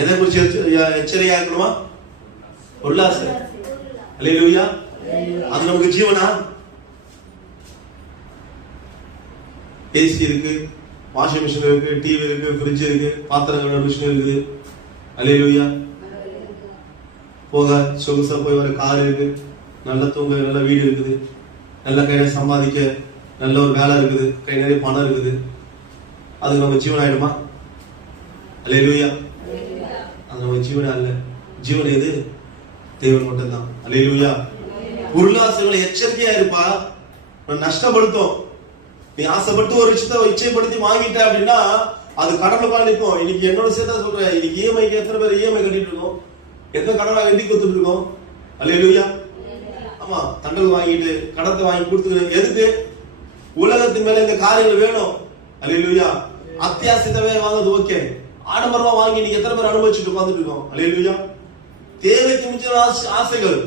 எதை குறிச்சு எச்சரிக்கையா இருக்கணுமா? உல்லாசை. அல்லேலூயா. அது நமக்கு ஜீவனா? ஏசி இருக்கு, வாஷிங் மிஷின் இருக்கு, டிவி இருக்கு, ஃப்ரிட்ஜ் இருக்கு, பாத்திரங்கள் மிஷின் இருக்குது. அல்லேலூயா. போக சொகுசா போய் வர கார் இருக்கு, நல்ல தூங்க நல்ல வீடு இருக்குது, நல்ல கையில சம்பாதிக்க நல்ல ஒரு வேலை இருக்குது, கை நிறைய பணம் இருக்குது. அது நம்ம ஜீவன் ஆயிடுமா? அல்லேலூயா. அது நம்ம ஜீவன் அல்ல. ஜீவன் எது? தேவன் மட்டும்தான். அல்லேலூயா. உல்லாசங்களை எச்சரிக்கையா இருப்பா. நஷ்டப்படுத்தும். நீ ஆசைப்பட்டு ஒரு விஷயத்தை இச்சைப்படுத்தி வாங்கிட்ட அப்படின்னா அது கடவுள பாலிக்கும். இன்னைக்கு என்னோட சேர்த்தா சொல்றேன், இன்னைக்கு இஎம்ஐக்கு எத்தனை பேர் இஎம்ஐ கட்டிட்டு இருக்கோம், எத்தனை கடனை வெட்டி கொடுத்துட்டு இருக்கோம். அல்லேலூயா. ஆமா, தண்டல் வாங்கிட்டு கடத்தை வாங்கி கொடுத்துக்கிறேன். எதுக்கு? உலகத்தின் மேல இந்த காரியங்கள் வேணும். அல்லேலூயா. அத்தியாவசியத்தவே வாங்குறது ஓகே, ஆடம்பரமா வாங்கி நீங்க எத்தனை பேர் அனுபவிச்சுட்டு உட்காந்துட்டு இருக்கோம். அல்லேலூயா. தேவைக்கு மிஞ்சின ஆசைகள்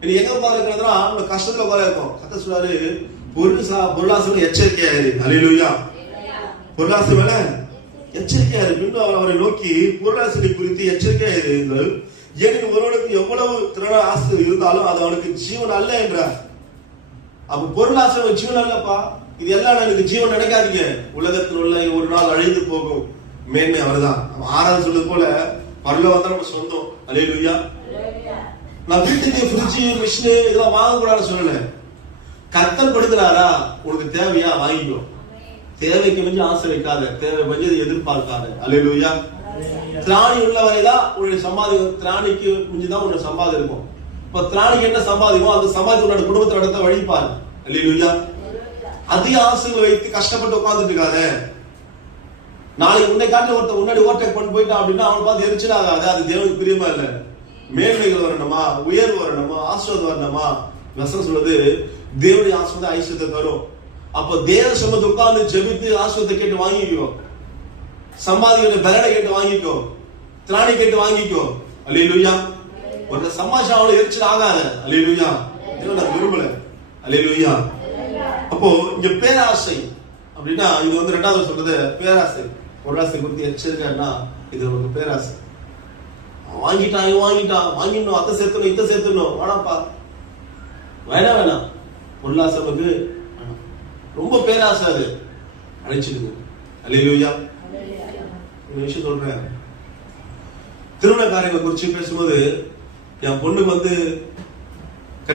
இன்னைக்கு எங்க உட்காந்துருக்கிறதுனா நம்ம கஷ்டத்துல உட்கார இருக்கும். கத்த சொல்றாரு, பொருளாசை எச்சரிக்கையா இரு. அல்லேலூயா. பொருளாசை மேல எச்சரிக்கையா இருக்கு. இன்னும் அவரை நோக்கி பொருளாசை குறித்து எச்சரிக்கையா இருங்கள். ஏனெனில் ஒருவனுக்கு எவ்வளவு திறன ஆசை இருந்தாலும் அது அவனுக்கு ஜீவன் அல்ல என்றார். அப்ப பொருளாசை ஜீவன் அல்லப்பா. இது எல்லாம் எனக்கு ஜீவன் நினைக்காதீங்க. உலகத்தில் உள்ள ஒரு நாள் அழிந்து போகும் மேன்மை அவர்தான். ஆறாவது சொல்றது போல பரலோகம் தான் நம்ம சொந்தம். அல்லேலூயா. நான் வீட்டுக்கு ஃப்ரிட்ஜ் மிஷின் இதெல்லாம் வாங்க கூடாதுன்னு சொல்லல. கர்த்தர் கொடுக்கிறாரா, உனக்கு தேவையா வாங்கிக்கோ. தேவைக்கு மிஞ்சி ஆசை வைக்காத, தேவை மிஞ்சது எதிர்பார்க்காத. அல்லேலூயா. திராணி உள்ள வரைதான் உன்னுடைய சம்பாதிக்கும். திராணிக்கு மிஞ்சிதான் உன்னுடைய சம்பாதி இருக்கும். இப்ப திராணிக்கு என்ன சம்பாதிக்கும் அந்த சம்பாதி உன்னோட குடும்பத்தை நடத்த வழிபாரு. அல்லேலூயா. அதிக ஆசைகளை வைத்து கஷ்டப்பட்டு உட்கார்ந்துட்டு இருக்காத. நாளைக்கு உன்னை காட்டில ஒருத்தர் முன்னாடி ஓவர்டேக் பண்ணி போயிட்டான் அப்படின்னா அவனை பார்த்து எரிச்சலாகாது. அது தேவனுக்கு பிரியமா இல்ல. மேன்மைகள் வரணுமா, உயர்வு வரணுமா, ஆசீர்வாதம் வரணுமா? வசனம் சொல்றது தேவனுடைய ஆசீர்வாதம் ஐஸ்வர்யத்தை தரும். அப்ப தேவ சமூகத்தை உட்கார்ந்து ஜெபித்து ஆசீர்வாதத்தை கேட்டு வாங்கிக்கோ. சம்பாதிக்கிற பலனை கேட்டு வாங்கிக்கோ. திராணி கேட்டு வாங்கிக்கோ. அல்லேலூயா. ஒரு சமாஜம் அவளை எரிச்சல் ஆகாத. அல்லேலூயா. தேவன் விரும்பல. அல்லேலூயா. அப்போ இங்க பேராசை அப்படின்னா இது வந்து ரெண்டாவது சொல்றது பேராசை. பொருளாசை குறித்து எச்சரிக்கைன்னா இது ஒரு பேராசை. வாங்கிட்டான் வாங்கிடணும், அத்தை சேர்த்தணும் இத்தை சேர்த்தணும். வேணாப்பா, வேணாம். பொருளாசை வந்து ரொம்ப பேராசை, அது அழைச்சிடுங்க. அல்லேலூயா. ஒரு விஷயம் சொல்றேன். திருமண காரியங்களை குறிச்சு பேசும்போது என் பொண்ணுக்கு வந்து